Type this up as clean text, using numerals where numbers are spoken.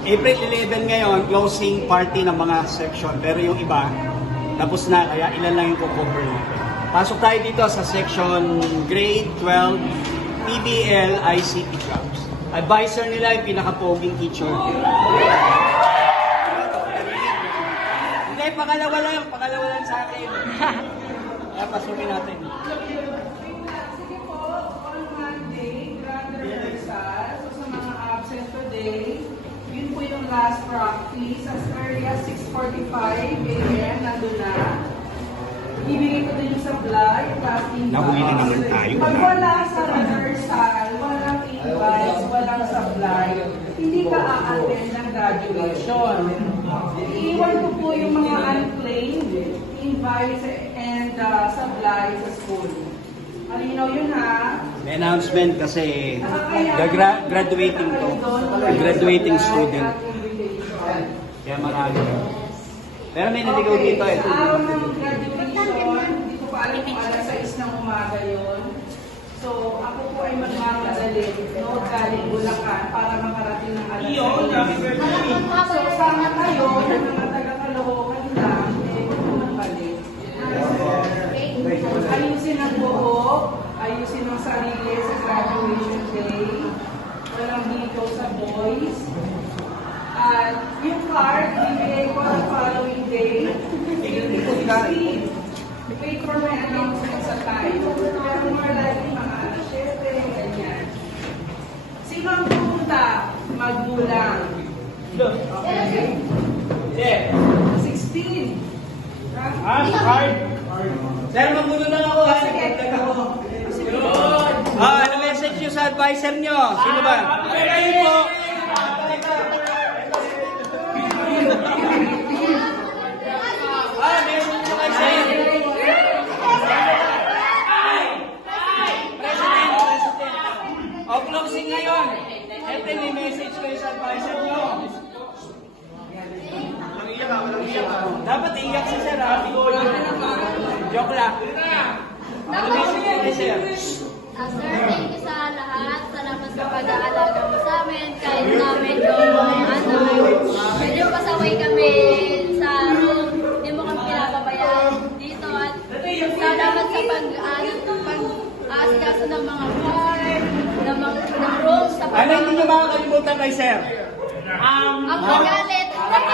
April 11 ngayon, closing party ng mga section. Pero yung iba, tapos na, kaya ilan lang yung cover natin. Pasok tayo dito sa section grade 12, PBL ICT jobs. Advisor nila yung pinaka-poging teacher. Hindi, pangalawa lang sa akin. Kaya pasukin natin. Sige po, on Monday, grand rehearsal. So sa mga absent today, yun po yung last practice. As early as 6:45 a.m. nandun na. Ibigay ko din yung supply, plastic Nahuli na naman tayo. Pag wala sa rehearsal, walang invites, walang supply, hindi ka a-attend ng graduation. Iiwan ko po yung mga unclaimed invites and supply sa school. Malinaw yun ha? May announcement kasi graduating to. Graduating student. Kaya marami. Pero may naligaw dito eh. Araw ng graduation, hindi ko pa alam kung alas 6 ng umaga yun. So, ako po ay magmamadali, no, galing Bulacan para makarating ng alas 6. So, sama kayo, ng mga taga-Caloocan lang, eh, bumabalik. Ayusin ang buhok, ayusin ang sarili sa graduation day, walang dito sa boys. At yung card, bibigay ko ang following day, 16. Wait for my announcement sa time. Pero more likely, mga alas 7, ganyan. Sino ang pumunta? Magmulang. Okay? 16. Card. Sir, magulo lang ako ha. Ano message nyo sa advisor nyo? Sino ba? Kayo po. Message nyo kay sir. President. O, closing ngayon. Siyempre, may message kayo sa advisor nyo. Dapat iiyak si sir ha. Joke lang. Ano message nyo kay sir? Sir, thank you sa lahat. Salamat sa pag-aalaga mo sa amin. Kahit na medyo, medyo pasaway kami sa room. Hindi mo kami pinapabayaan dito. At salamat sa pag-aasikaso ng mga bar, ng rooms. Ano hindi nyo makakalimutan kay sir? Ang pagalit. Ang